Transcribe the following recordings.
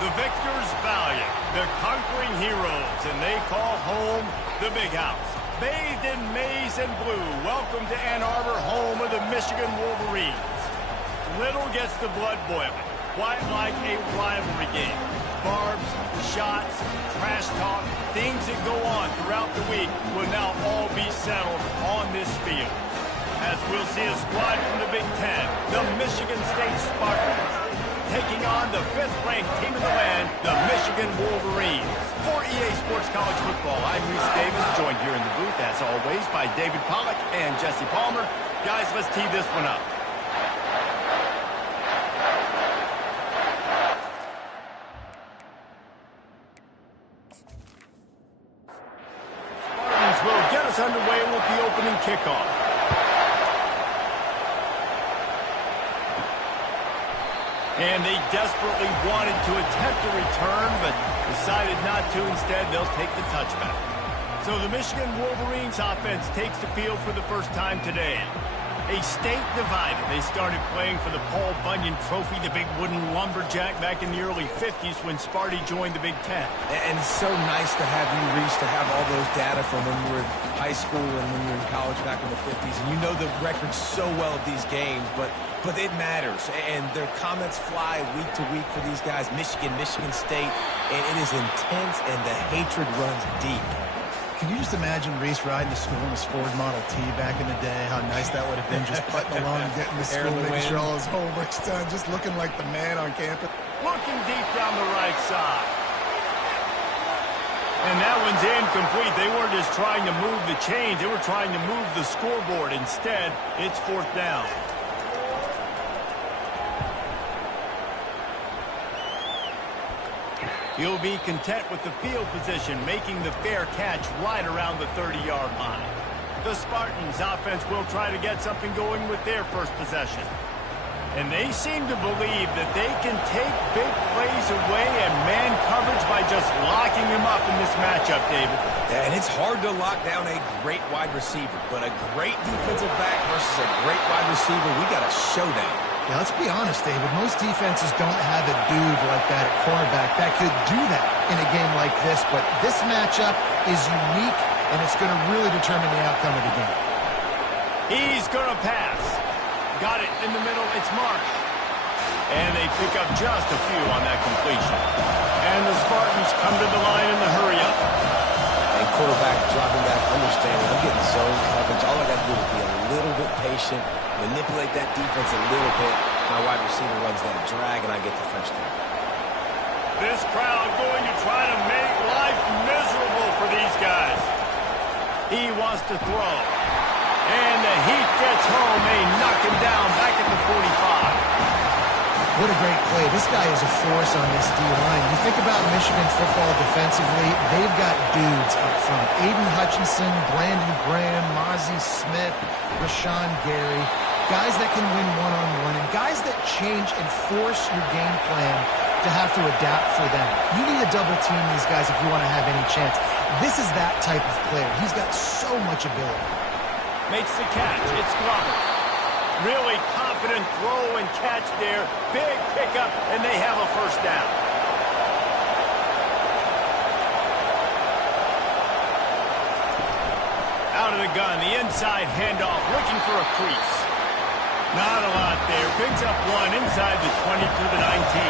The victors valiant, the conquering heroes, and they call home the Big House. Bathed in maize and blue, welcome to Ann Arbor, home of the Michigan Wolverines. Little gets the blood boiling, quite like a rivalry game. Barbs, shots, trash talk, things that go on throughout the week will now all be settled on this field. As we'll see a squad from the Big Ten, the Michigan State Spartans, taking on the 5th-ranked team in the land, the Michigan Wolverines. For EA Sports College Football, I'm Reese Davis, joined here in the booth, as always, by David Pollack and Jesse Palmer. Guys, let's tee this one up. Spartans will get us underway with the opening kickoff. And they desperately wanted to attempt a return, but decided not to. Instead, they'll take the touchback. So the Michigan Wolverines offense takes the field for the first time today. A state divided. They started playing for the Paul Bunyan Trophy, the big wooden lumberjack, back in the early 50s when Sparty joined the Big Ten. And it's so nice to have you, Reese, to have all those data from when you were in high school and when you were in college back in the 50s. And you know the records so well of these games, but it matters. And their comments fly week to week for these guys. Michigan, Michigan State, and it is intense, and the hatred runs deep. Can you just imagine Reese riding to school in his Ford Model T back in the day? How nice that would have been, just putting along and getting to school, making sure all his homework's done, just looking like the man on campus. Looking deep down the right side. And that one's incomplete. They weren't just trying to move the chains. They were trying to move the scoreboard. Instead, it's 4th down. He'll be content with the field position, making the fair catch right around the 30-yard line. The Spartans' offense will try to get something going with their first possession. And they seem to believe that they can take big plays away and man coverage by just locking them up in this matchup, David. And it's hard to lock down a great wide receiver, but a great defensive back versus a great wide receiver, we got a showdown. Yeah, let's be honest, David. Most defenses don't have a dude like that at cornerback that could do that in a game like this, but this matchup is unique, and it's going to really determine the outcome of the game. He's going to pass. Got it in the middle. It's Marsh. And they pick up just a few on that completion. And the Spartans come to the line in the hurry-up. And quarterback dropping back, understanding, I'm getting zone coverage. All I got to do is be a little bit patient, manipulate that defense a little bit. My wide receiver runs that drag, and I get the first down. This crowd going to try to make life miserable for these guys. He wants to throw. And the heat gets home. They knock him down back at the 45. What a great play. This guy is a force on this D-line. You think about Michigan football defensively, they've got dudes up front. Aiden Hutchinson, Brandon Graham, Mozzie Smith, Rashawn Gary. Guys that can win one-on-one and guys that change and force your game plan to have to adapt for them. You need to double team these guys if you want to have any chance. This is that type of player. He's got so much ability. Makes the catch. It's Glover. Really confident throw and catch there. Big pickup, and they have a first down. Out of the gun, the inside handoff, looking for a crease. Not a lot there. Picks up one inside the 20 to the 19.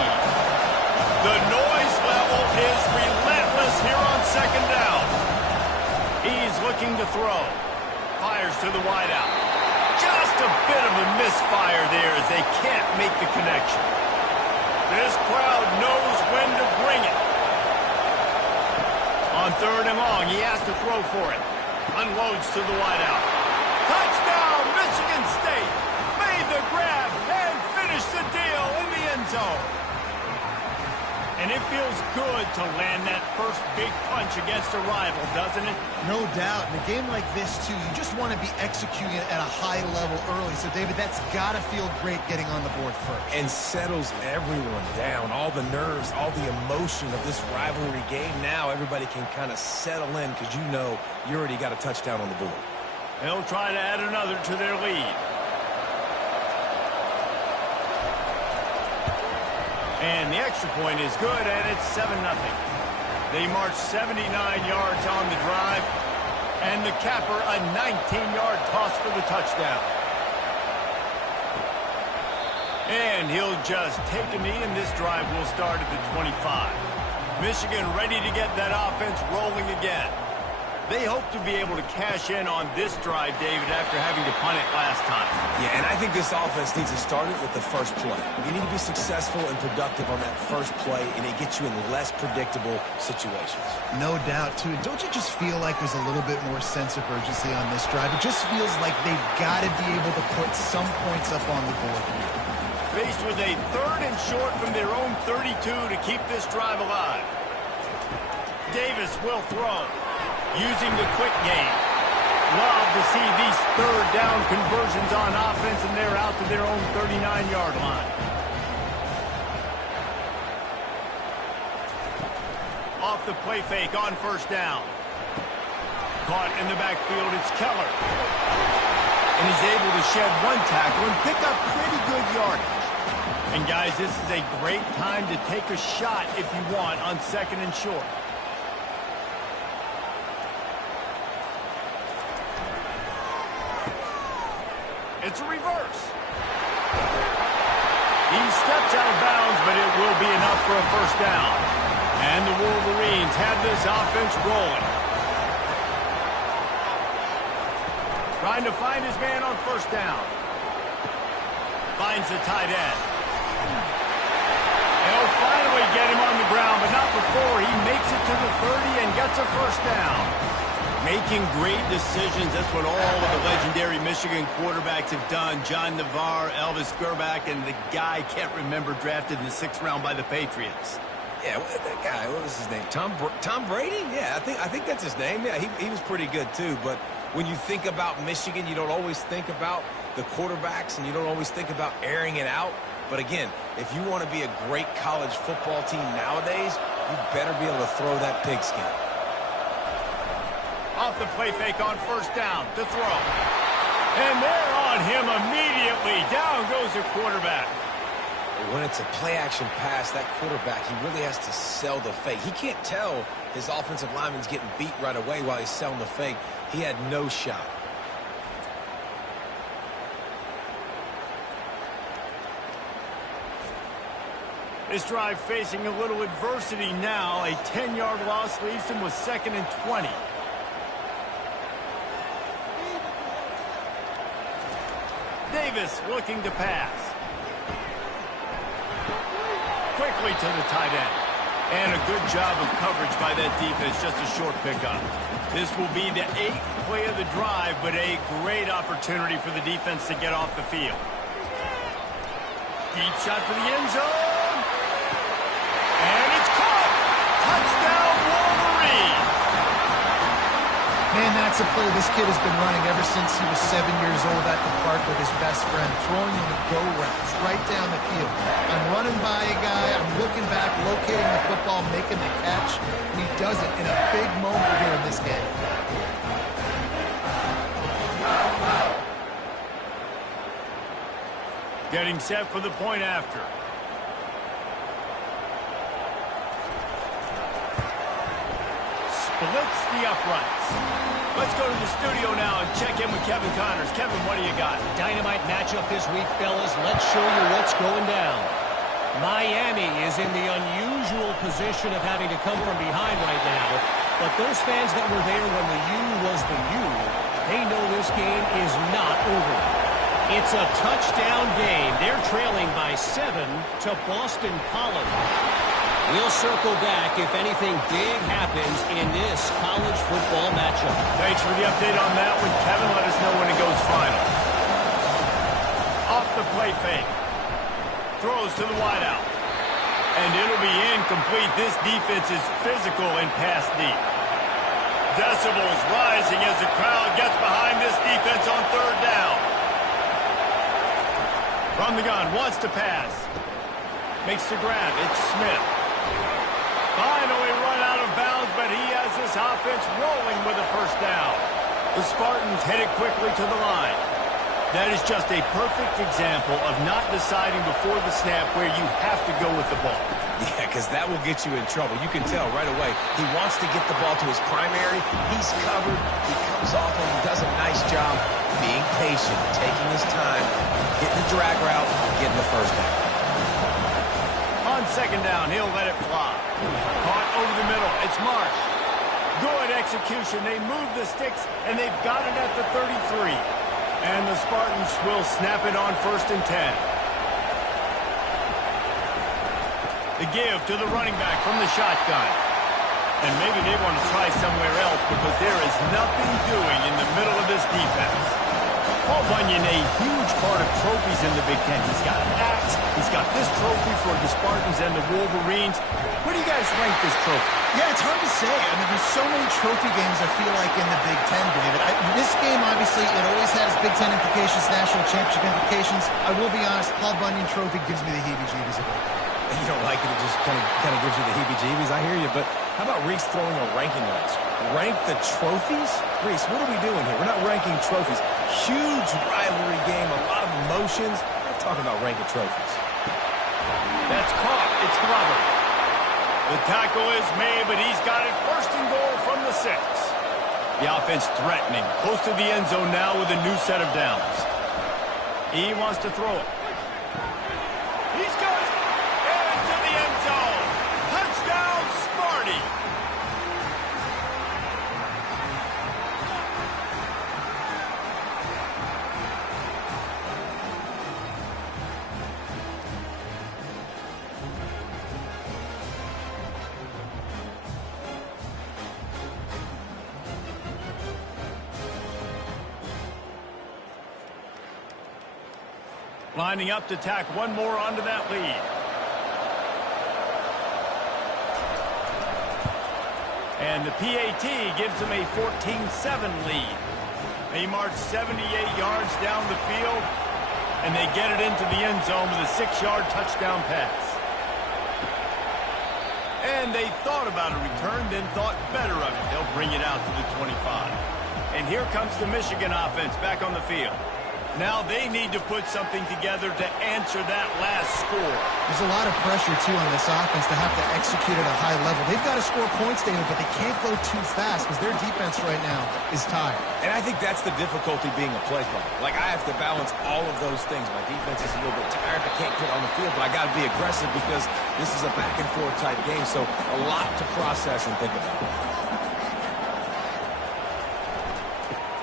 The noise level is relentless here on 2nd down. He's looking to throw. Fires to the wideout. Just a bit of a misfire there as they can't make the connection. This crowd knows when to bring it. On 3rd and long, he has to throw for it. Unloads to the wideout. Touchdown, Michigan State. Made the grab and finished the deal in the end zone. And it feels good to land that first big punch against a rival, doesn't it? No doubt. In a game like this, too, you just want to be executing it at a high level early. So, David, that's got to feel great getting on the board first. And settles everyone down. All the nerves, all the emotion of this rivalry game. Now everybody can kind of settle in because you know you already got a touchdown on the board. They'll try to add another to their lead. And the extra point is good, and it's 7-0. They march 79 yards on the drive, and the capper a 19-yard toss for the touchdown. And he'll just take a knee, and this drive will start at the 25. Michigan ready to get that offense rolling again. They hope to be able to cash in on this drive, David, after having to punt it last time. Yeah, and I think this offense needs to start it with the first play. You need to be successful and productive on that first play, and it gets you in less predictable situations. No doubt, too. Don't you just feel like there's a little bit more sense of urgency on this drive? It just feels like they've got to be able to put some points up on the board here. Faced with a 3rd and short from their own 32 to keep this drive alive. Davis will throw, using the quick game. Love to see these 3rd down conversions on offense, and they're out to their own 39-yard line. Off the play fake on 1st down. Caught in the backfield, it's Keller. And he's able to shed 1 tackle and pick up pretty good yardage. And guys, this is a great time to take a shot if you want on 2nd and short. It's a reverse. He steps out of bounds, but it will be enough for a 1st down. And the Wolverines have this offense rolling. Trying to find his man on 1st down. Finds the tight end. They'll finally get him on the ground, but not before he makes it to the 30 and gets a 1st down. Making great decisions, that's what all of the legendary Michigan quarterbacks have done. John Navarre, Elvis Grbac, and the guy I can't remember, drafted in the 6th round by the Patriots. Yeah, that guy, what was his name? Tom Brady? Yeah, I think that's his name. Yeah, he was pretty good too. But when you think about Michigan, you don't always think about the quarterbacks, and you don't always think about airing it out. But again, if you want to be a great college football team nowadays, you better be able to throw that pigskin. Off the play fake on 1st down to throw. And they're on him immediately. Down goes the quarterback. When it's a play-action pass, that quarterback, he really has to sell the fake. He can't tell his offensive lineman's getting beat right away while he's selling the fake. He had no shot. This drive facing a little adversity now. A 10-yard loss leaves him with 2nd and 20. Davis looking to pass. Quickly to the tight end. And a good job of coverage by that defense, just a short pickup. This will be the 8th play of the drive, but a great opportunity for the defense to get off the field. Deep shot for the end zone. And it's caught. Touchdown, Wolverines. Man, that's a play this kid has been running ever since he was 7 years old at the park with his best friend, throwing him the go routes right down the field. I'm running by a guy, I'm looking back, locating the football, making the catch, and he does it in a big moment here in this game. Getting set for the point after. Splits the uprights. Let's go to the studio now and check in with Kevin Connors. Kevin, what do you got? Dynamite matchup this week, fellas. Let's show you what's going down. Miami is in the unusual position of having to come from behind right now. But those fans that were there when the U was the U, they know this game is not over. It's a touchdown game. They're trailing by 7 to Boston College. We'll circle back if anything big happens in this college football matchup. Thanks for the update on that one, Kevin. Let us know when it goes final. Off the play fake. Throws to the wideout. And it'll be incomplete. This defense is physical and pass deep. Decibels rising as the crowd gets behind this defense on 3rd down. From the gun, wants to pass. Makes the grab. It's Smith. Finally run out of bounds, but he has this offense rolling with a 1st down. The Spartans headed quickly to the line. That is just a perfect example of not deciding before the snap where you have to go with the ball. Yeah, because that will get you in trouble. You can tell right away. He wants to get the ball to his primary. He's covered. He comes off and he does a nice job being patient, taking his time, getting the drag route, getting the first down. On second down, he'll let it fly. Caught over the middle. It's Marsh. Good execution. They move the sticks, and they've got it at the 33. And the Spartans will snap it on 1st and 10. The give to the running back from the shotgun. And maybe they want to try somewhere else because there is nothing doing in the middle of this defense. Paul Bunyan, a huge part of trophies in the Big Ten. He's got an axe. He's got this trophy for the Spartans and the Wolverines. Where do you guys rank this trophy? Yeah, it's hard to say. I mean, there's so many trophy games, I feel like, in the Big Ten, David. This game, obviously, it always has Big Ten implications, national championship implications. I will be honest, Paul Bunyan Trophy gives me the heebie-jeebies a bit. You don't like it, it just kind of gives you the heebie-jeebies. I hear you, but how about Reese throwing a ranking list? Rank the trophies? Reese, what are we doing here? We're not ranking trophies. Huge rivalry game, a lot of emotions. We're not talking about ranking trophies. That's caught. It's Glover. The tackle is made, but he's got it 1st and goal from the 6. The offense threatening. Close to the end zone now with a new set of downs. He wants to throw it. He's got it. Into the end zone. Touchdown, Sparty. Lining up to tack one more onto that lead. And the PAT gives them a 14-7 lead. They march 78 yards down the field, and they get it into the end zone with a 6-yard touchdown pass. And they thought about a return, then thought better of it. They'll bring it out to the 25. And here comes the Michigan offense back on the field. Now they need to put something together to answer that last score. There's a lot of pressure, too, on this offense to have to execute at a high level. They've got to score points, David, but they can't go too fast because their defense right now is tired. And I think that's the difficulty being a play caller. Like, I have to balance all of those things. My defense is a little bit tired. I can't get on the field, but I got to be aggressive because this is a back-and-forth type game, so a lot to process and think about.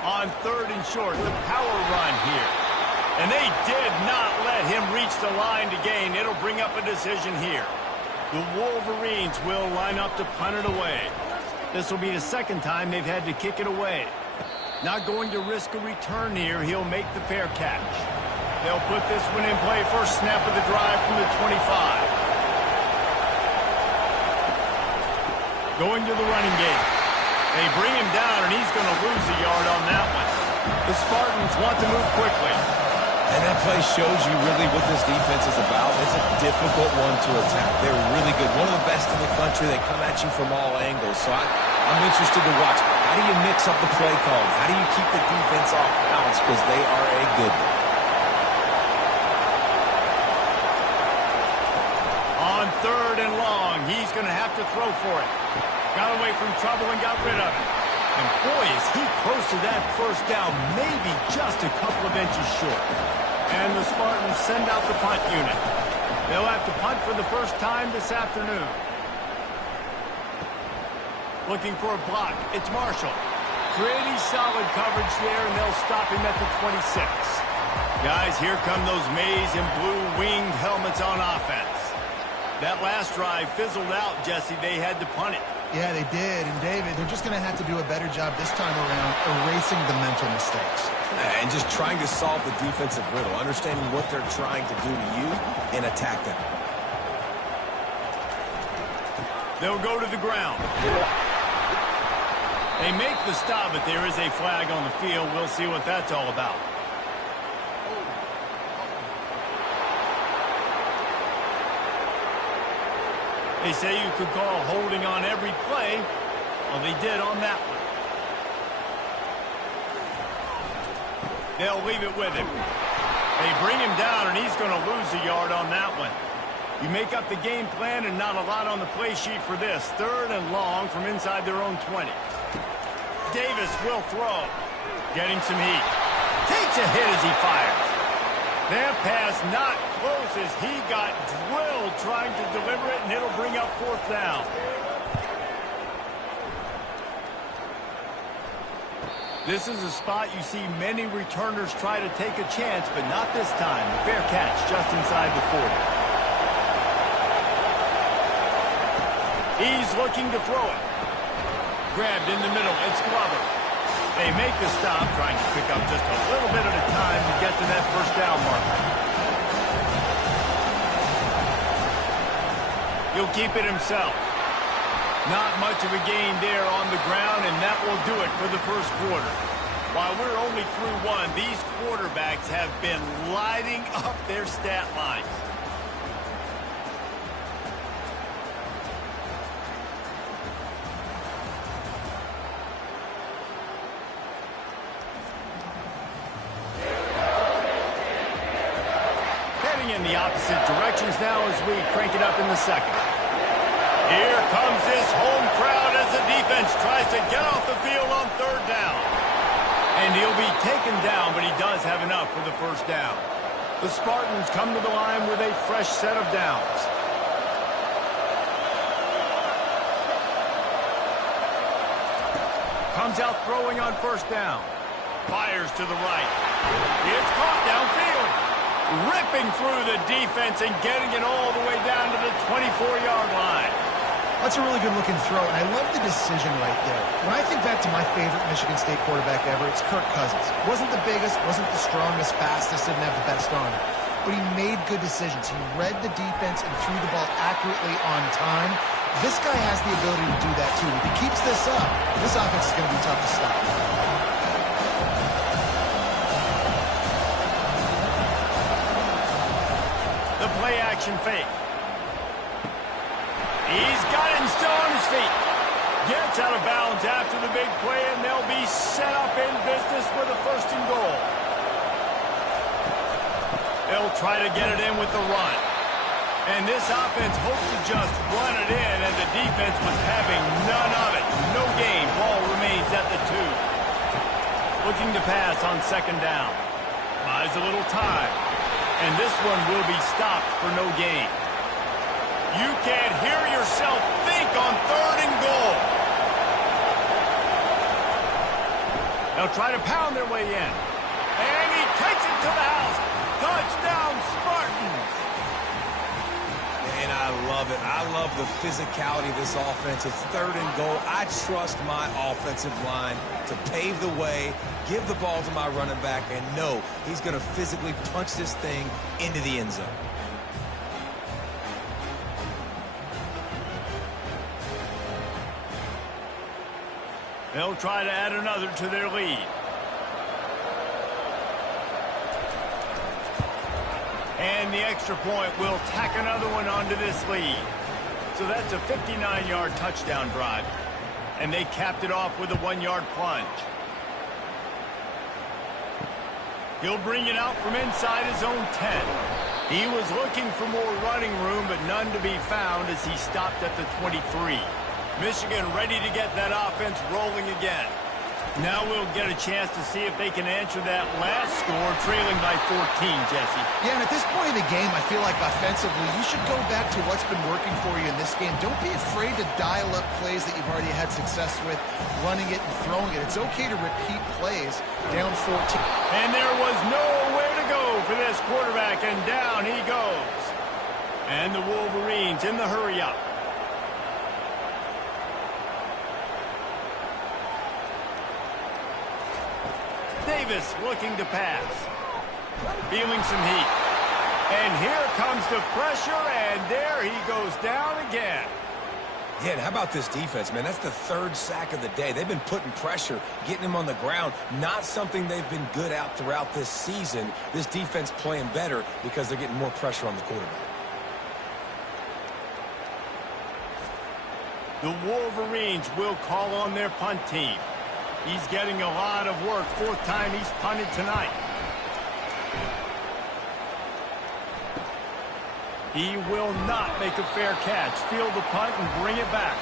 On 3rd and short, the power run here. And they did not let him reach the line to gain. It'll bring up a decision here. The Wolverines will line up to punt it away. This will be the 2nd time they've had to kick it away. Not going to risk a return here. He'll make the fair catch. They'll put this one in play. First snap of the drive from the 25. Going to the running game. They bring him down, and he's going to lose a yard on that one. The Spartans want to move quickly. And that play shows you really what this defense is about. It's a difficult one to attack. They're really good. One of the best in the country. They come at you from all angles. So I'm interested to watch. How do you mix up the play calling? How do you keep the defense off balance? Because they are a good one. On 3rd and long, he's going to have to throw for it. Got away from trouble and got rid of it. And boy, is he close to that first down, maybe just a couple of inches short. And the Spartans send out the punt unit. They'll have to punt for the first time this afternoon. Looking for a block. It's Marshall. Pretty solid coverage there, and they'll stop him at the 26. Guys, here come those maize and blue winged helmets on offense. That last drive fizzled out, Jesse. They had to punt it. Yeah, they did. And, David, they're just going to have to do a better job this time around erasing the mental mistakes. And just trying to solve the defensive riddle, understanding what they're trying to do to you and attack them. They'll go to the ground. They make the stop, but there is a flag on the field. We'll see what that's all about. They say you could call holding on every play. Well, they did on that one. They'll leave it with him. They bring him down, and he's going to lose a yard on that one. You make up the game plan and not a lot on the play sheet for this. 3rd and long from inside their own 20. Davis will throw. Getting some heat. Takes a hit as he fires. That pass not close as he got drilled trying to deliver it, and it'll bring up 4th down. This is a spot you see many returners try to take a chance, but not this time. A fair catch just inside the 40. He's looking to throw it. Grabbed in the middle. It's Glover. They make the stop, trying to pick up just a little bit at a time to get to that 1st down marker. He'll keep it himself. Not much of a gain there on the ground, and that will do it for the 1st quarter. While we're only through 1, these quarterbacks have been lighting up their stat lines. Heading in the opposite directions now as we crank it up in the 2nd. Here comes this home crowd as the defense tries to get off the field on 3rd down. And he'll be taken down, but he does have enough for the 1st down. The Spartans come to the line with a fresh set of downs. Comes out throwing on 1st down. Fires to the right. It's caught downfield. Ripping through the defense and getting it all the way down to the 24-yard line. That's a really good-looking throw, and I love the decision right there. When I think back to my favorite Michigan State quarterback ever, it's Kirk Cousins. Wasn't the biggest, wasn't the strongest, fastest, didn't have the best arm. But he made good decisions. He read the defense and threw the ball accurately on time. This guy has the ability to do that, too. If he keeps this up, this offense is going to be tough to stop. The play-action fake. He's got it and still on his feet. Gets out of bounds after the big play, and they'll be set up in business with a 1st and goal. They'll try to get it in with the run. And this offense hopes to just run it in, and the defense was having none of it. No gain. Ball remains at the 2. Looking to pass on 2nd down. Buys a little time. And this one will be stopped for no gain. You can't hear yourself think on 3rd and goal. They'll try to pound their way in. And he takes it to the house. Touchdown, Spartans. And I love it. I love the physicality of this offense. It's 3rd and goal. I trust my offensive line to pave the way, give the ball to my running back, and know he's going to physically punch this thing into the end zone. They'll try to add another to their lead. And the extra point will tack another one onto this lead. So that's a 59-yard touchdown drive. And they capped it off with a 1-yard plunge. He'll bring it out from inside his own 10. He was looking for more running room, but none to be found as he stopped at the 23. Michigan ready to get that offense rolling again. Now we'll get a chance to see if they can answer that last score, trailing by 14, Jesse. Yeah, and at this point in the game, I feel like offensively, you should go back to what's been working for you in this game. Don't be afraid to dial up plays that you've already had success with, running it and throwing it. It's okay to repeat plays down 14. And there was nowhere to go for this quarterback, and down he goes. And the Wolverines in the hurry-up. Davis looking to pass. Feeling some heat. And here comes the pressure, and there he goes down again. Yeah, and how about this defense, man? That's the 3rd sack of the day. They've been putting pressure, getting him on the ground. Not something they've been good at throughout this season. This defense playing better because they're getting more pressure on the quarterback. The Wolverines will call on their punt team. He's getting a lot of work. 4th time he's punted tonight. He will not make a fair catch. Field the punt and bring it back.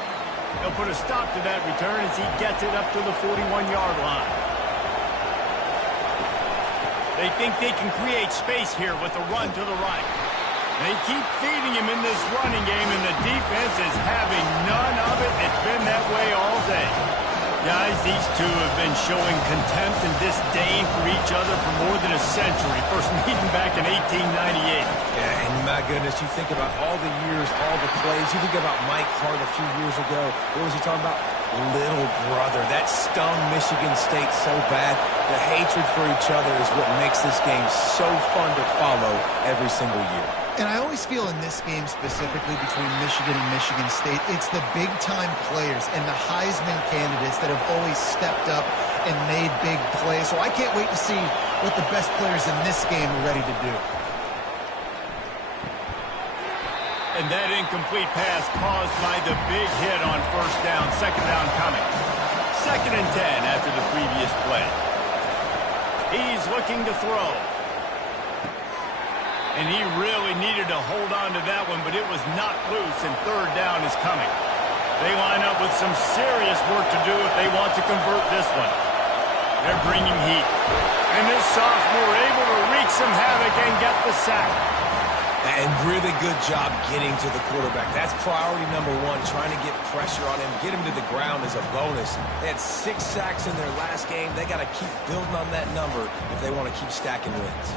He'll put a stop to that return as he gets it up to the 41-yard line. They think they can create space here with the run to the right. They keep feeding him in this running game, and the defense is having none of it. It's been that way all day. Guys, these two have been showing contempt and disdain for each other for more than a century. First meeting back in 1898. Yeah, and my goodness, you think about all the years, all the plays. You think about Mike Hart a few years ago. What was he talking about? Little brother. That stung Michigan State so bad. The hatred for each other is what makes this game so fun to follow every single year. And I always feel in this game specifically between Michigan and Michigan State, it's the big-time players and the Heisman candidates that have always stepped up and made big plays. So I can't wait to see what the best players in this game are ready to do. And that incomplete pass caused by the big hit on first down. Second down coming. 2nd and 10 after the previous play. He's looking to throw. And he really needed to hold on to that one, but it was knocked loose, and 3rd down is coming. They line up with some serious work to do if they want to convert this one. They're bringing heat. And this sophomore able to wreak some havoc and get the sack. And really good job getting to the quarterback. That's priority number 1, trying to get pressure on him, get him to the ground as a bonus. They had 6 sacks in their last game. They got to keep building on that number if they want to keep stacking wins.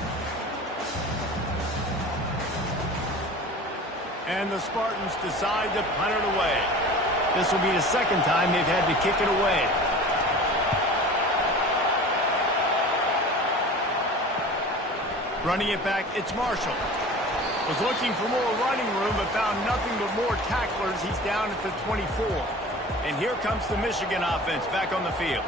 And the Spartans decide to punt it away. This will be the 2nd time they've had to kick it away. Running it back, it's Marshall. Was looking for more running room, but found nothing but more tacklers. He's down at the 24. And here comes the Michigan offense back on the field.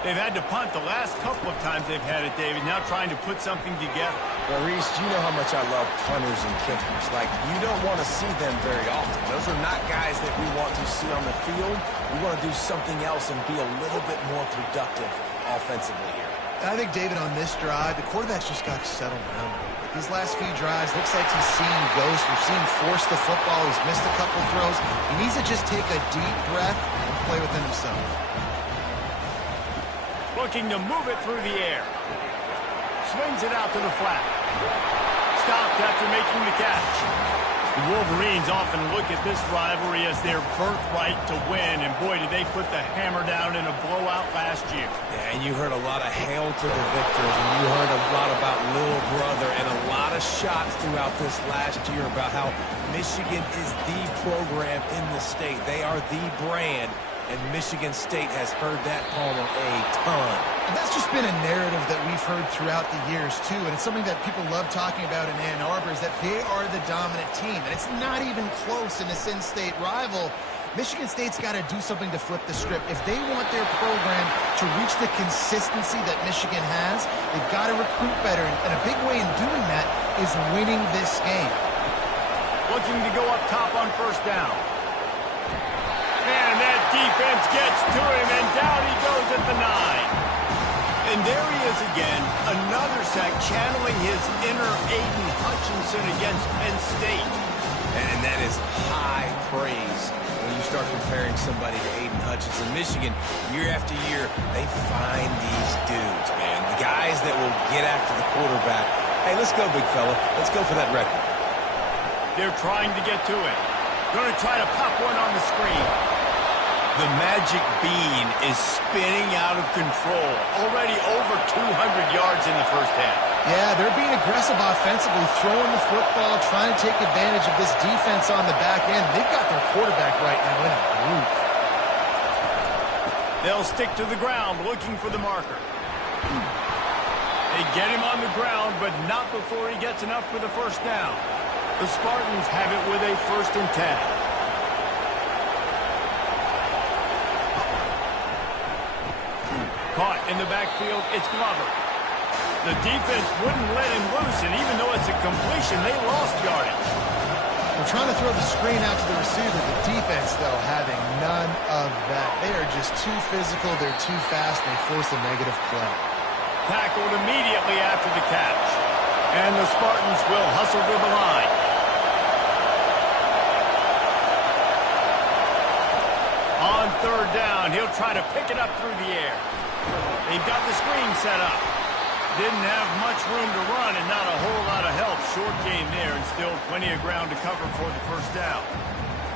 They've had to punt the last couple of times they've had it, David. Now trying to put something together. Well, Reese, you know how much I love punters and kickers. Like, you don't want to see them very often. Those are not guys that we want to see on the field. We want to do something else and be a little bit more productive offensively here. I think, David, on this drive, the quarterback's just got to settle down. These last few drives, looks like he's seen ghosts. We've seen him force the football. He's missed a couple throws. He needs to just take a deep breath and play within himself. Looking to move it through the air. Swings it out to the flat. Stopped after making the catch. The Wolverines often look at this rivalry as their birthright to win, and boy, did they put the hammer down in a blowout last year. Yeah, and you heard a lot of hail to the victors, and you heard a lot about little brother, and a lot of shots throughout this last year about how Michigan is the program in the state. They are the brand, and Michigan State has heard that Palmer a ton. And that's just been a narrative that we've heard throughout the years, too. And it's something that people love talking about in Ann Arbor is that they are the dominant team. And it's not even close in this in-state rival. Michigan State's got to do something to flip the script. If they want their program to reach the consistency that Michigan has, they've got to recruit better. And a big way in doing that is winning this game. Looking to go up top on first down. And that defense gets to him, and down he goes at the 9. And there he is again, another sack, channeling his inner Aiden Hutchinson against Penn State. And that is high praise when you start comparing somebody to Aiden Hutchinson. Michigan, year after year, they find these dudes, man. The guys that will get after the quarterback. Hey, let's go, big fella. Let's go for that record. They're trying to get to it. Going to try to pop one on the screen. The magic bean is spinning out of control. Already over 200 yards in the first half. Yeah, they're being aggressive offensively, throwing the football, trying to take advantage of this defense on the back end. They've got their quarterback right now in a group. They'll stick to the ground, looking for the marker. They get him on the ground, but not before he gets enough for the first down. The Spartans have it with a 1st and 10. Caught in the backfield, it's Glover. The defense wouldn't let him loose, and even though it's a completion, they lost yardage. They're trying to throw the screen out to the receiver. The defense, though, having none of that. They are just too physical, they're too fast, and they force a negative play. Tackled immediately after the catch. And the Spartans will hustle to the line. third down. He'll try to pick it up through the air. They've got the screen set up. Didn't have much room to run and not a whole lot of help. Short game there and still plenty of ground to cover for the first down.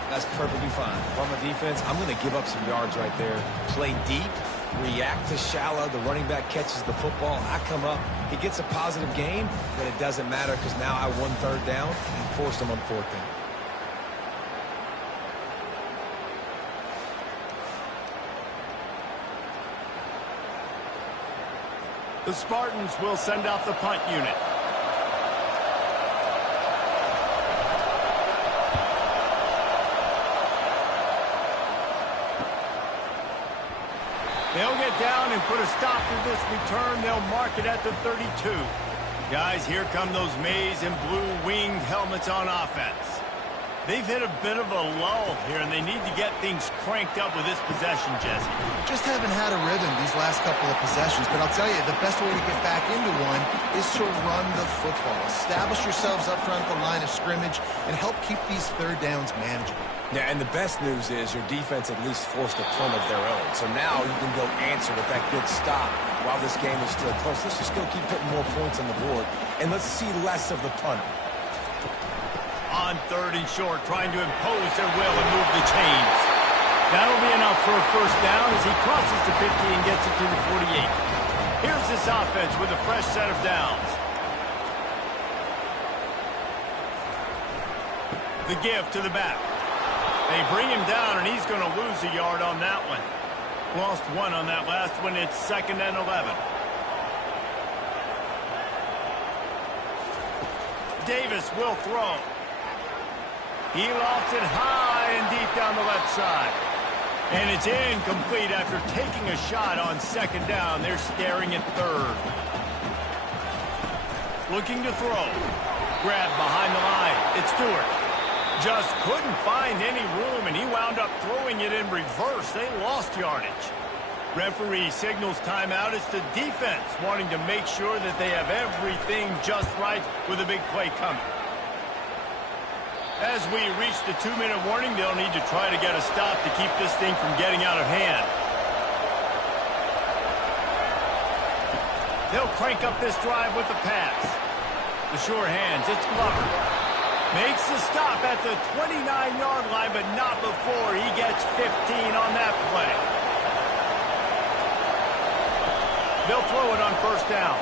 That's perfectly fine. If I'm a defense, I'm going to give up some yards right there. Play deep, react to shallow. The running back catches the football. I come up. He gets a positive gain, but it doesn't matter because now I won third down and forced him on fourth down. The Spartans will send out the punt unit. They'll get down and put a stop to this return. They'll mark it at the 32. Guys, here come those maize and blue winged helmets on offense. They've hit a bit of a lull here, and they need to get things cranked up with this possession, Jesse. Just haven't had a rhythm these last couple of possessions, but I'll tell you, the best way to get back into one is to run the football. Establish yourselves up front at the line of scrimmage and help keep these third downs manageable. Yeah, and the best news is your defense at least forced a punt of their own. So now you can go answer with that good stop while this game is still close. Let's just go keep putting more points on the board, and let's see less of the punter. On third and short, trying to impose their will and move the chains. That'll be enough for a first down as he crosses the 50 and gets it to the 48. Here's this offense with a fresh set of downs. The give to the back. They bring him down, and he's going to lose a yard on that one. Lost one on that last one. It's 2nd and 11. Davis will throw. He lofts it high and deep down the left side. And it's incomplete after taking a shot on 2nd down. They're staring at 3rd. Looking to throw. Grab behind the line. It's Stewart. Just couldn't find any room, and he wound up throwing it in reverse. They lost yardage. Referee signals timeout. It's the defense wanting to make sure that they have everything just right with a big play coming. As we reach the 2-minute warning, they'll need to try to get a stop to keep this thing from getting out of hand. They'll crank up this drive with the pass. The sure hands, it's Glover. Makes the stop at the 29-yard line, but not before he gets 15 on that play. They'll throw it on first down.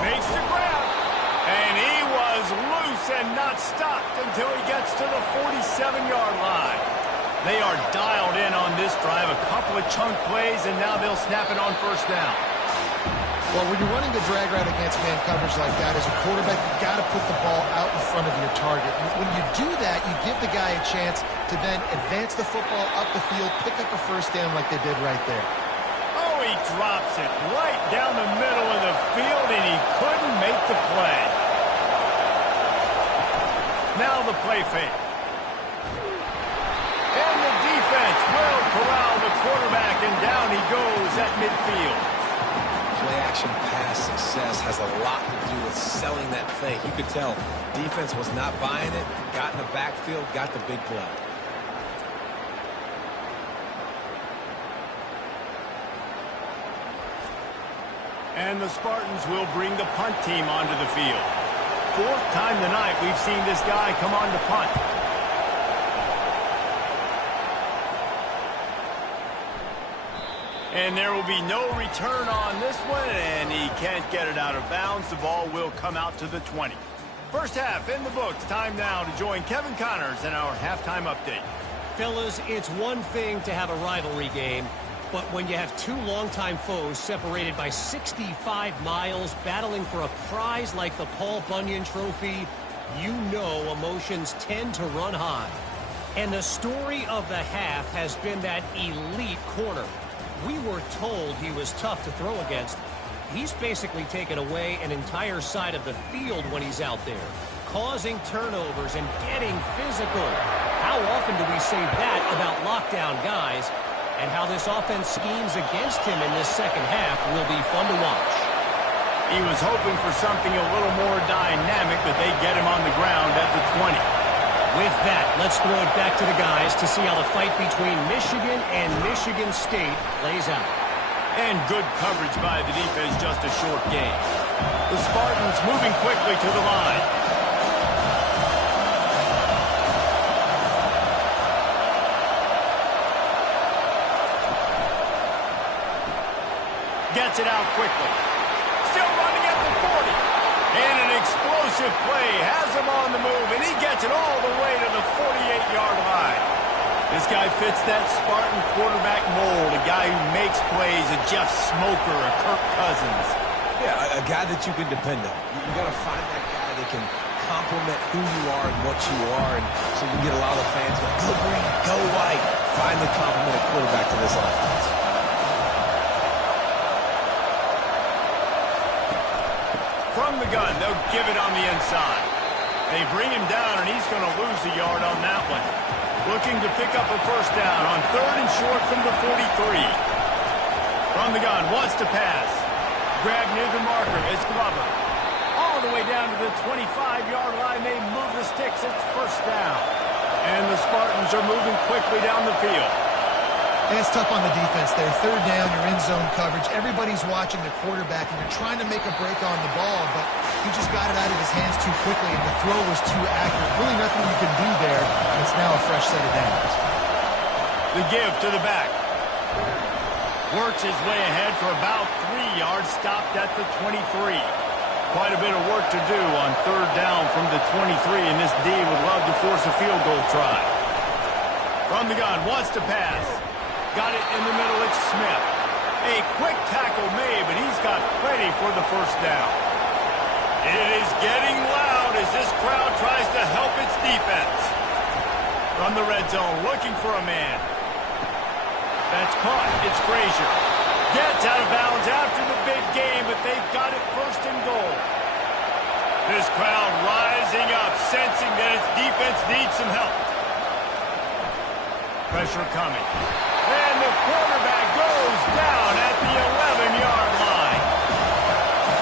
Makes the grab. And he was loose and not stopped until he gets to the 47-yard line. They are dialed in on this drive. A couple of chunk plays, and now they'll snap it on first down. Well, when you're running the drag route against man coverage like that, as a quarterback, you've got to put the ball out in front of your target. When you do that, you give the guy a chance to then advance the football up the field, pick up a first down like they did right there. Oh, he drops it right down the middle of the field, and he couldn't make the play. Now the play fake. And the defense will corral the quarterback, and down he goes at midfield. Play-action pass success has a lot to do with selling that fake. You could tell defense was not buying it, got in the backfield, got the big play. And the Spartans will bring the punt team onto the field. 4th time tonight we've seen this guy come on to punt. And there will be no return on this one, and he can't get it out of bounds. The ball will come out to the 20. First half in the books. Time now to join Kevin Connors in our halftime update. Fellas, it's one thing to have a rivalry game, but when you have two longtime foes separated by 65 miles, battling for a prize like the Paul Bunyan Trophy, you know emotions tend to run high. And the story of the half has been that elite corner. We were told he was tough to throw against. He's basically taken away an entire side of the field when he's out there, causing turnovers and getting physical. How often do we say that about lockdown guys? And how this offense schemes against him in this second half will be fun to watch. He was hoping for something a little more dynamic, but they get him on the ground at the 20. With that, let's throw it back to the guys to see how the fight between Michigan and Michigan State plays out. And good coverage by the defense, just a short gain. The Spartans moving quickly to the line. Gets it out quickly. Still running at the 40. And an explosive play has him on the move, and he gets it all the way to the 48-yard line. This guy fits that Spartan quarterback mold, a guy who makes plays, a Jeff Smoker, a Kirk Cousins. Yeah, a guy that you can depend on. You got to find that guy that can complement who you are and what you are, and so you get a lot of the fans going, go green, go white. Find the complement of quarterback to this offense. From the gun, they'll give it on the inside. They bring him down, and he's going to lose a yard on that one. Looking to pick up a first down on 3rd and short from the 43. From the gun, wants to pass. Grab near the marker, it's Glover. All the way down to the 25-yard line, they move the sticks, it's first down. And the Spartans are moving quickly down the field. And it's tough on the defense there. 3rd down, you're in zone coverage. Everybody's watching the quarterback, and you're trying to make a break on the ball, but he just got it out of his hands too quickly, and the throw was too accurate. Really nothing you can do there, and it's now a fresh set of downs. The give to the back. Works his way ahead for about 3 yards, stopped at the 23. Quite a bit of work to do on 3rd down from the 23, and this D would love to force a field goal try. From the gun, wants to pass. Got it in the middle, it's Smith. A quick tackle made, but he's got plenty for the first down. It is getting loud as this crowd tries to help its defense. From the red zone, looking for a man. That's caught, it's Frazier. Gets out of bounds after the big game, but they've got it 1st and goal. This crowd rising up, sensing that its defense needs some help. Pressure coming. And the quarterback goes down at the 11-yard line.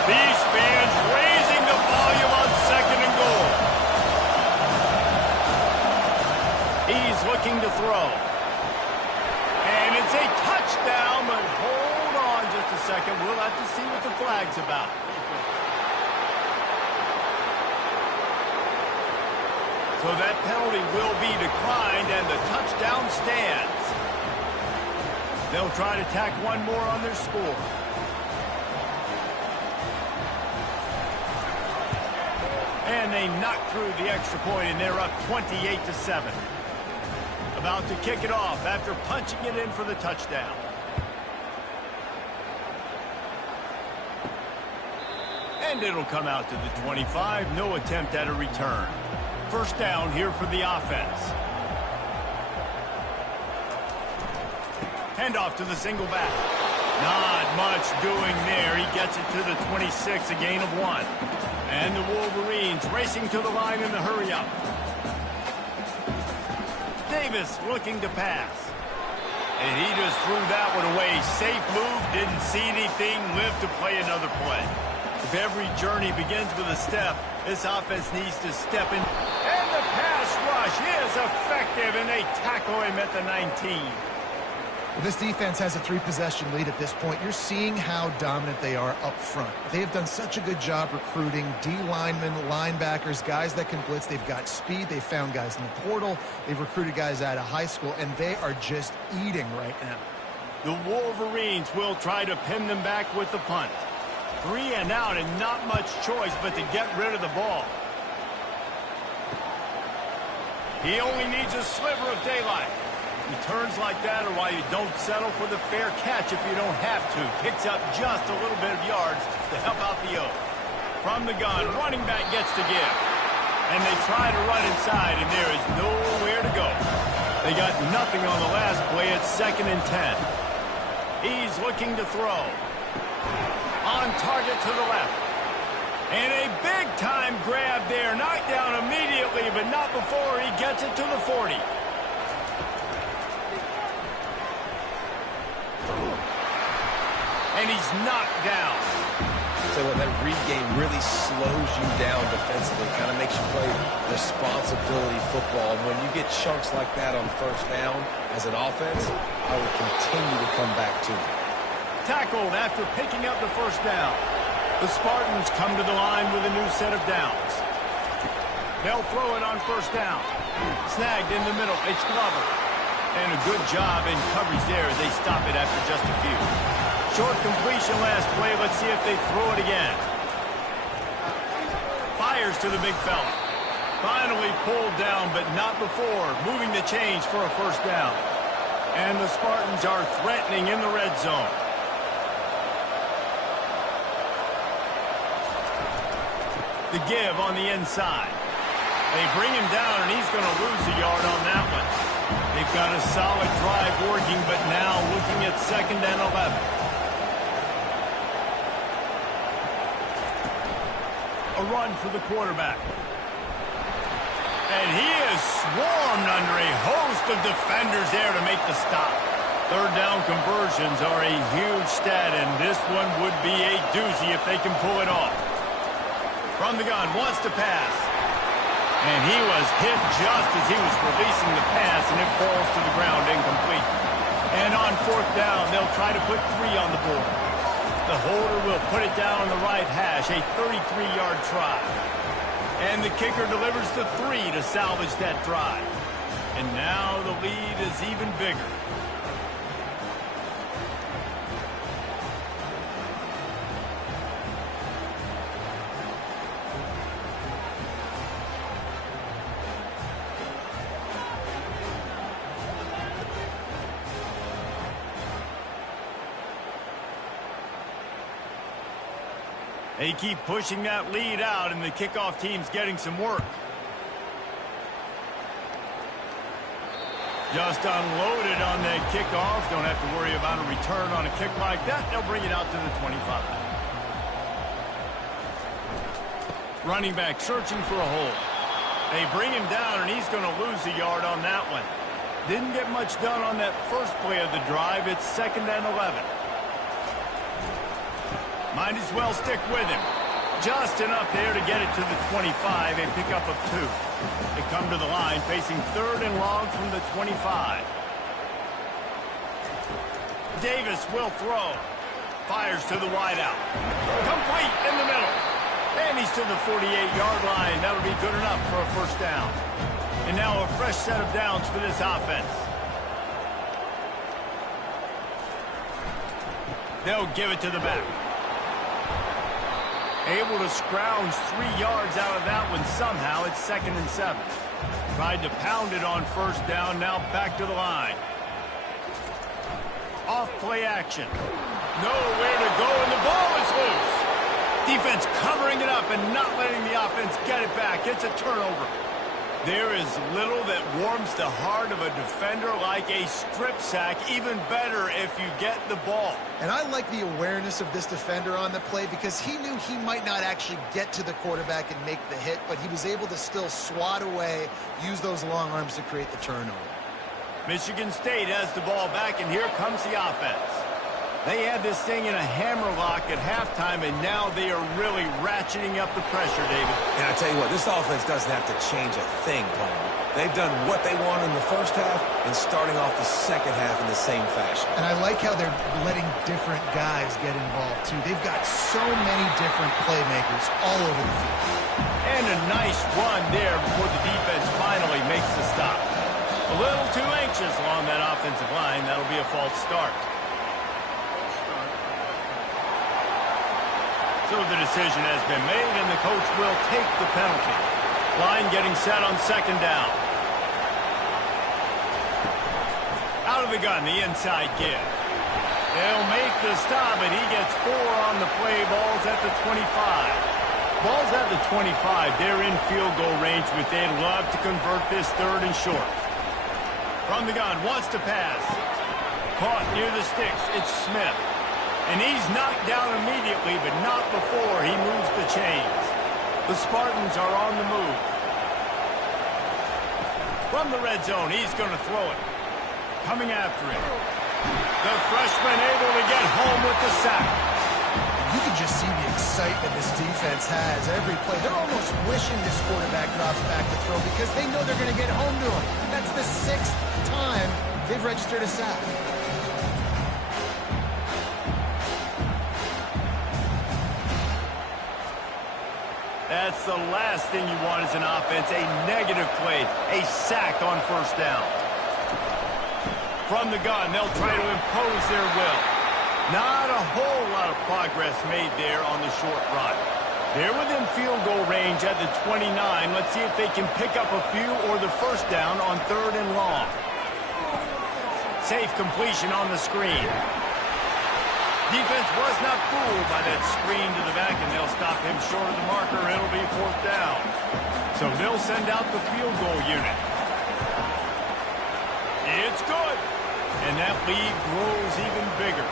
These fans raising the volume on 2nd and goal. He's looking to throw. And it's a touchdown, but hold on just a second. We'll have to see what the flag's about. So that penalty will be declined, and the touchdown stands. They'll try to tack one more on their score. And they knock through the extra point, and they're up 28-7. About to kick it off after punching it in for the touchdown. And it'll come out to the 25. No attempt at a return. First down here for the offense. Handoff to the single back. Not much doing there. He gets it to the 26, a gain of 1. And the Wolverines racing to the line in the hurry-up. Davis looking to pass. And he just threw that one away. Safe move, didn't see anything, lived to play another play. If every journey begins with a step, this offense needs to step in. And the pass rush is effective, and they tackle him at the 19. Well, this defense has a 3-possession lead at this point. You're seeing how dominant they are up front. They have done such a good job recruiting D-linemen, linebackers, guys that can blitz. They've got speed. They've found guys in the portal. They've recruited guys out of high school, and they are just eating right now. The Wolverines will try to pin them back with the punt. 3 and out, and not much choice but to get rid of the ball. He only needs a sliver of daylight. Returns like that are why you don't settle for the fair catch if you don't have to. Picks up just a little bit of yards to help out the Oak. From the gun, running back gets to give. And they try to run inside, and there is nowhere to go. They got nothing on the last play. It's 2nd and 10. He's looking to throw. On target to the left. And a big-time grab there. Knocked down immediately, but not before he gets it to the 40. And he's knocked down. So that read game really slows you down defensively, kind of makes you play responsibility football. And when you get chunks like that on first down as an offense, I would continue to come back to it. Tackled after picking up the first down. The Spartans come to the line with a new set of downs. They'll throw it on first down. Snagged in the middle. It's Glover. And a good job in coverage there. They stop it after just a few. Short completion last play. Let's see if they throw it again. Fires to the big fella. Finally pulled down, but not before. Moving the chains for a first down. And the Spartans are threatening in the red zone. The give on the inside. They bring him down, and he's going to lose a yard on that one. They've got a solid drive working, but now looking at 2nd and 11. A run for the quarterback. And he is swarmed under a host of defenders there to make the stop. Third down conversions are a huge stat, and this one would be a doozy if they can pull it off. From the gun, wants to pass. And he was hit just as he was releasing the pass, and it falls to the ground incomplete. And on 4th down, they'll try to put 3 on the board. The holder will put it down on the right hash, a 33-yard try. And the kicker delivers the 3 to salvage that drive. And now the lead is even bigger. They keep pushing that lead out, and the kickoff team's getting some work. Just unloaded on that kickoff. Don't have to worry about a return on a kick like that. They'll bring it out to the 25. Running back searching for a hole. They bring him down, and he's going to lose a yard on that one. Didn't get much done on that first play of the drive. It's 2nd and 11. Might as well stick with him. Just enough there to get it to the 25, a pickup of 2. They come to the line facing 3rd and long from the 25. Davis will throw. Fires to the wideout. Complete in the middle. And he's to the 48-yard line. That'll be good enough for a first down. And now a fresh set of downs for this offense. They'll give it to the back. Able to scrounge 3 yards out of that one somehow. It's 2nd and 7. Tried to pound it on first down. Now back to the line. Off play action. Nowhere to go, and the ball is loose. Defense covering it up and not letting the offense get it back. It's a turnover. There is little that warms the heart of a defender like a strip sack. Even better if you get the ball. And I like the awareness of this defender on the play because he knew he might not actually get to the quarterback and make the hit, but he was able to still swat away, use those long arms to create the turnover. Michigan State has the ball back, and here comes the offense. They had this thing in a hammerlock at halftime, and now they are really ratcheting up the pressure, David. And I tell you what, this offense doesn't have to change a thing, Paul. They've done what they want in the first half and starting off the second half in the same fashion. And I like how they're letting different guys get involved, too. They've got so many different playmakers all over the field. And a nice run there before the defense finally makes the stop. A little too anxious along that offensive line. That'll be a false start. So the decision has been made, and the coach will take the penalty. Line getting set on 2nd down. Out of the gun, the inside give. They'll make the stop, and he gets 4 on the play. Ball's at the 25. Ball's at the 25. They're in field goal range, but they'd love to convert this 3rd and short. From the gun, wants to pass. Caught near the sticks. It's Smith. And he's knocked down immediately, but not before he moves the chains. The Spartans are on the move. From the red zone, he's going to throw it. Coming after him. The freshman able to get home with the sack. You can just see the excitement this defense has every play. They're almost wishing this quarterback drops back to throw because they know they're going to get home to him. That's the 6th time they've registered a sack. That's the last thing you want as an offense, a negative play, a sack on first down. From the gun, they'll try to impose their will. Not a whole lot of progress made there on the short run. They're within field goal range at the 29. Let's see if they can pick up a few or the first down on 3rd and long. Safe completion on the screen. Defense was not fooled by that screen to the back, and they'll stop him short of the marker. It'll be 4th down. So they'll send out the field goal unit. It's good. And that lead grows even bigger.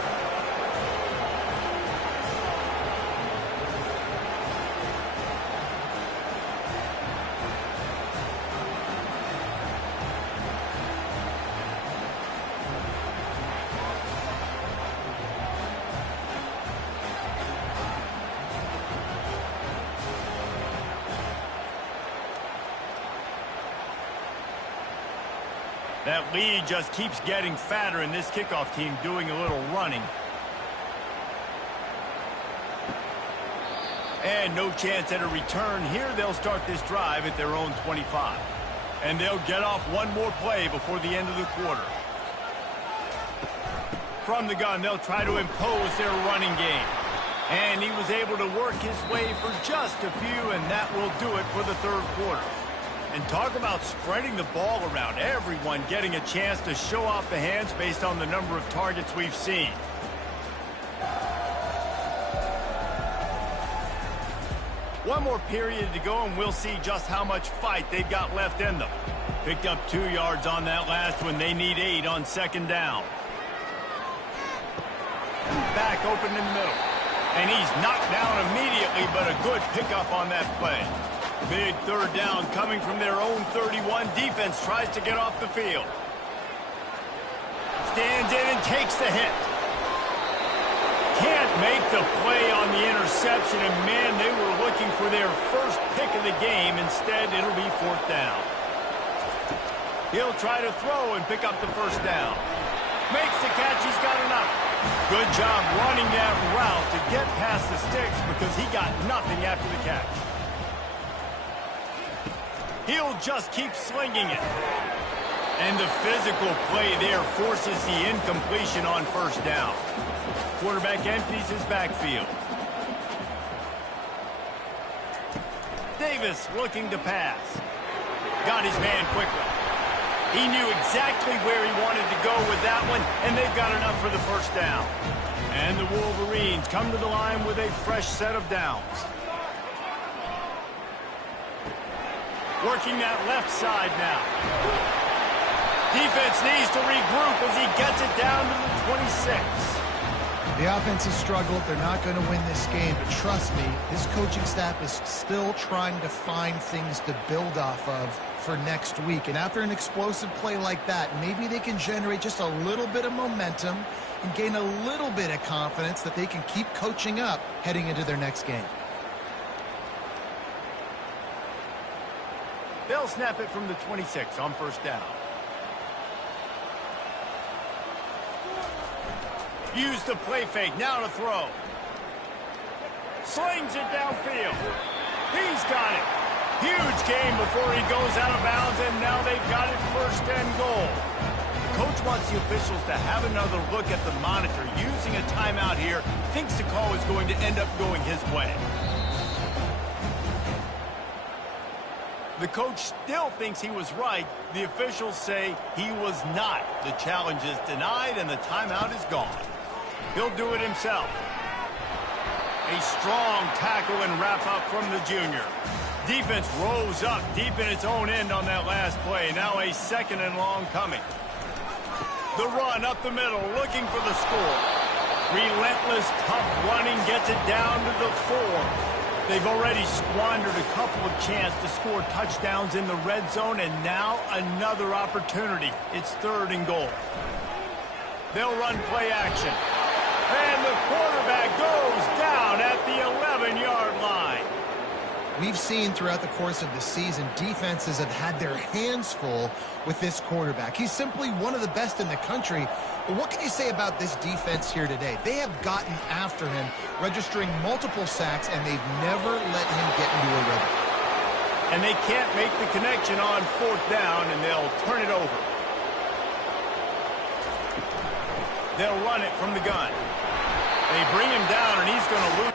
That lead just keeps getting fatter, and this kickoff team doing a little running. And no chance at a return. Here they'll start this drive at their own 25. And they'll get off one more play before the end of the quarter. From the gun, they'll try to impose their running game. And he was able to work his way for just a few, and that will do it for the 3rd quarter. And talk about spreading the ball around. Everyone getting a chance to show off the hands based on the number of targets we've seen. One more period to go, and we'll see just how much fight they've got left in them. Picked up 2 yards on that last one. They need 8 on 2nd down. Back open in the middle. And he's knocked down immediately, but a good pickup on that play. Big 3rd down coming from their own 31. Defense tries to get off the field. Stands in and takes the hit. Can't make the play on the interception, and man, they were looking for their first pick of the game. Instead, it'll be 4th down. He'll try to throw and pick up the first down. Makes the catch. He's got enough. Good job running that route to get past the sticks because he got nothing after the catch. He'll just keep slinging it. And the physical play there forces the incompletion on first down. Quarterback empties his backfield. Davis looking to pass. Got his man quickly. He knew exactly where he wanted to go with that one, and they've got enough for the first down. And the Wolverines come to the line with a fresh set of downs. Working that left side now. Defense needs to regroup as he gets it down to the 26. The offense has struggled. They're not going to win this game, but trust me, this coaching staff is still trying to find things to build off of for next week. And after an explosive play like that, maybe they can generate just a little bit of momentum and gain a little bit of confidence that they can keep coaching up heading into their next game. They'll snap it from the 26 on first down. Use the play fake, now to throw. Slings it downfield. He's got it. Huge game before he goes out of bounds, and now they've got it 1st and goal. The coach wants the officials to have another look at the monitor. Using a timeout here, thinks the call is going to end up going his way. The coach still thinks he was right. The officials say he was not. The challenge is denied, and the timeout is gone. He'll do it himself. A strong tackle and wrap-up from the junior. Defense rose up deep in its own end on that last play. Now a 2nd and long coming. The run up the middle, looking for the score. Relentless, tough running gets it down to the 4. They've already squandered a couple of chances to score touchdowns in the red zone, and now another opportunity. It's 3rd and goal. They'll run play action. And the quarterback goes down at the 11-yard line. We've seen throughout the course of the season, defenses have had their hands full with this quarterback. He's simply one of the best in the country. But what can you say about this defense here today? They have gotten after him, registering multiple sacks, and they've never let him get into a rhythm. And they can't make the connection on fourth down, and they'll turn it over. They'll run it from the gun. They bring him down, and he's going to